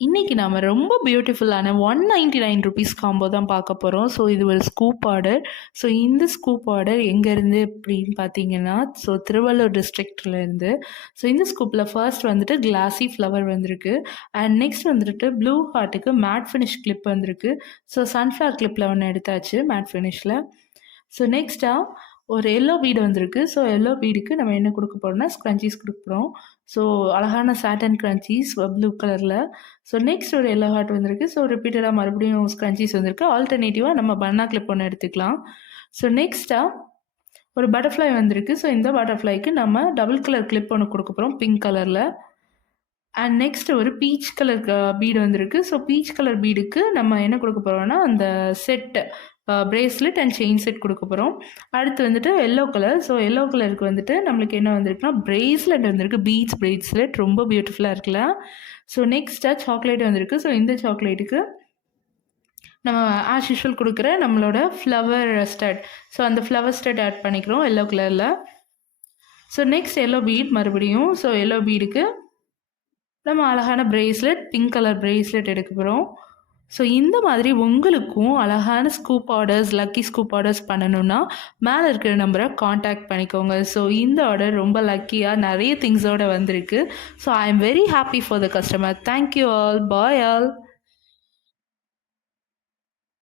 இன்னைக்கு நாம ரொம்ப பியூட்டிஃபுல்லான ₹199 காம்போ தான் பார்க்க போறோம். ஸோ இது ஒரு ஸ்கூப் ஆர்டர். ஸோ இந்த ஸ்கூப் ஆர்டர் எங்கேருந்து அப்படின்னு பார்த்தீங்கன்னா, ஸோ திருவள்ளூர் டிஸ்ட்ரிக்ட்லேருந்து. ஸோ இந்த ஸ்கூப்பில் ஃபர்ஸ்ட் வந்துட்டு கிளாஸி ஃப்ளவர் வந்திருக்கு. அண்ட் நெக்ஸ்ட் வந்துட்டு ப்ளூ ஹார்ட்டுக்கு மேட் ஃபினிஷ் கிளிப் வந்திருக்கு. ஸோ சன்ஃப்ளவர் கிளிப்பில் ஒன்று எடுத்தாச்சு மேட் ஃபினிஷில். ஸோ நெக்ஸ்ட்டா ஒரு எல்லோ பீடு வந்திருக்கு. ஸோ எல்லோ பீடுக்கு நம்ம என்ன கொடுக்க போறோம்னா, ஸ்க்ரன்ச்சீஸ் கொடுக்க போறோம். ஸோ அழகான சாட்டன் கிரன்ச்சீஸ் ப்ளூ கலர்ல. ஸோ நெக்ஸ்ட் ஒரு எல்லோ ஹார்ட் வந்திருக்கு. ஸோ ரிப்பீட்டடா மறுபடியும் ஸ்க்ரன்ச்சீஸ் வந்திருக்கு. ஆல்டர்னேட்டிவா நம்ம பன்னா கிளிப் ஒன்று எடுத்துக்கலாம். ஸோ நெக்ஸ்ட்டா ஒரு பட்டர்ஃப்ளை வந்திருக்கு. ஸோ இந்த பட்டர்ஃப்ளைக்கு நம்ம டபுள் கலர் கிளிப் ஒன்று கொடுக்க போறோம் பிங்க் கலர்ல. அண்ட் நெக்ஸ்ட் ஒரு பீச் கலர் பீடு வந்திருக்கு. ஸோ பீச் கலர் பீடுக்கு நம்ம என்ன கொடுக்க போறோம்னா, அந்த set bracelet and chain set கொடுக்க போகிறோம். அடுத்து வந்துட்டு எல்லோ கலர். ஸோ எல்லோ கலருக்கு வந்துட்டு நம்மளுக்கு என்ன வந்திருக்குன்னா, பிரேஸ்லெட் வந்திருக்கு. பீச் பிரேஸ்லெட் ரொம்ப பியூட்டிஃபுல்லாக இருக்குல்ல. ஸோ நெக்ஸ்ட்டாக சாக்லேட் வந்திருக்கு. ஸோ இந்த சாக்லேட்டுக்கு நம்ம ஆஸ் யூஷுவல் கொடுக்குற நம்மளோட ஃப்ளவர் ஸ்டட். ஸோ அந்த ஃப்ளவர் ஸ்டட் ஆட் பண்ணிக்கிறோம் எல்லோ கலரில். ஸோ நெக்ஸ்ட் எல்லோ பீட் மறுபடியும். ஸோ எல்லோ பீடுக்கு நம்ம அழகான பிரேஸ்லெட், பிங்க் கலர் பிரேஸ்லெட் எடுக்க போகிறோம். ஸோ இந்த மாதிரி உங்களுக்கும் அழகான scoop orders, lucky scoop orders பண்ணணும்னா மேலே இருக்கிற நம்பரை காண்டாக்ட் பண்ணிக்கோங்க. ஸோ இந்த ஆர்டர் ரொம்ப லக்கியாக நிறைய திங்ஸோடு வந்திருக்கு. So I am very happy for the customer. Thank you all. Bye all.